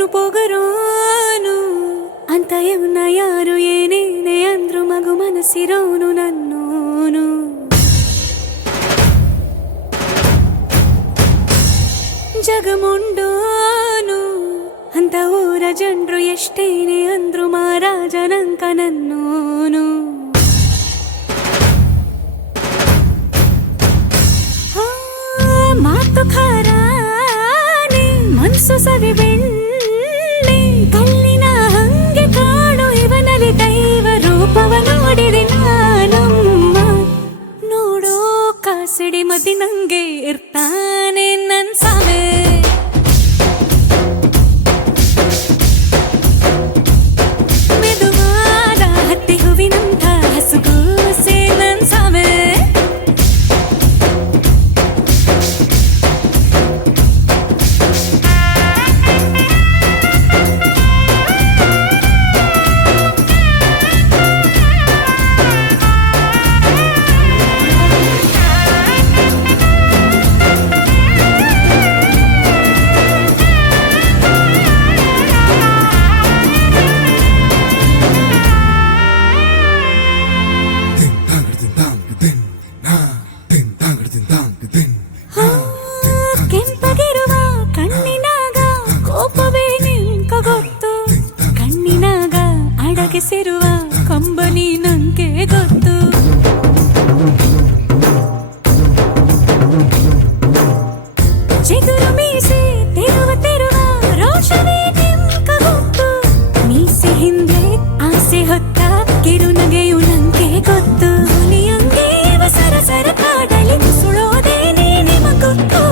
Phone ಪೊಗರೋನು ಅಂತ ಇವನ ಯಾರು ಏನೇನೆ ಅಂದ್ರು ಮಗು ಮನಸ್ಸಿರೋನು ನನ್ನೋನು. ಜಗಮುಂಡೋನು ಅಂತ ಊರ ಜನರು ಎಷ್ಟೇನೆ ಅಂದ್ರು ಮಹಾರಾಜನಂಕ ನನ್ನೋನು. ಮಾತು ಖಾರಾನೆ ಮನ್ಸು ಸವಿ ಬೆಣ್ಣೆ ಕಲ್ಲಿನ ಹಂಗೆ ಕಾಣು ಇವನಲ್ಲಿ ದೈವ ರೂಪವ ನೋಡಿದೆ ನಾನಮ್ಮ. ನೋಡೋ ಕಾಸಿಡಿ ಮದಿ ನಂಗೆ ಇರ್ತಾನೆ ನನ್ ಸಾವೆ. ಮೆದುವಾದ ಹತ್ತಿ ಹೂವಿನಂಥ ಹಸುಗೂಸೆ ನನ್ ಸಾವೆ. ಕೆಂಪಗಿರುವ ಕಣ್ಣಿನಾಗ ಕೋಪವೇ ನಿಂಕ ಗೊತ್ತು, ಕಣ್ಣಿನಾಗ ಅಡಗಿಸಿರುವ ಕಂಬನಿ ನಂಗೆ ಗೊತ್ತು. ಚಿಗುರು ಮೀಸೆ ತಿರುವ ರೋಷವೇ ನಿಂಕ ಗೊತ್ತು, ಮೀಸೆ ಹಿಂದೆ ಆಸೆ ಹೊತ್ತ ಕಿರುನಗೆಯು ನಂಗೆ ಗೊತ್ತು. ಹುಲಿಯಂಗೆ ಸರಸರ ಕಾಡಲಿ ಸುಳೋದೇ ನೇಮ ಗೊತ್ತು,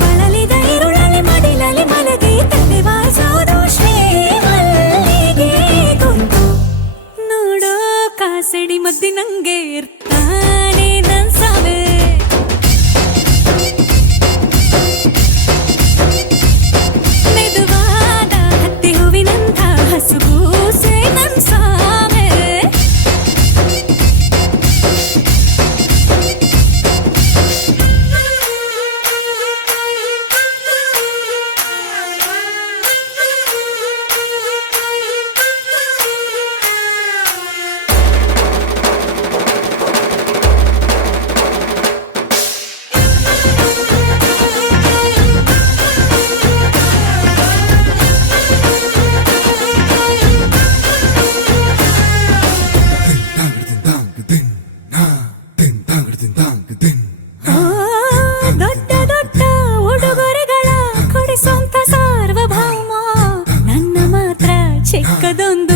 ಬಳಲಿದ ಇರುಳಲಿ ಮಡಿಲಲಿ ಮಲಗಿ ತಲೆ ವಾಸೋದು ಶ್ರೀಮಲ್ಲಿಗೆ ಗೊತ್ತು. ನೋಡೋ ಕಾಸಡಿ ಮದ್ದಿ ನಂಗೆ ಇರ್ತಾನೆ ನನ್ ಸಾವೆ. ಮೆದುವಾದ ಹತ್ತಿ ಹೂವಿನಂಥ ಹಸುಗೂಸೆ ನನ್ ಸಾವೆ. ದೊಡ್ಡ ದೊಡ್ಡ ಉಡುಗೊರೆಗಳ ಕೊಡಿಸೋಂತ ಸಾರ್ವಭೌಮ ನನ್ನ ಮಾತ್ರ ಚಿಕ್ಕದೊಂದು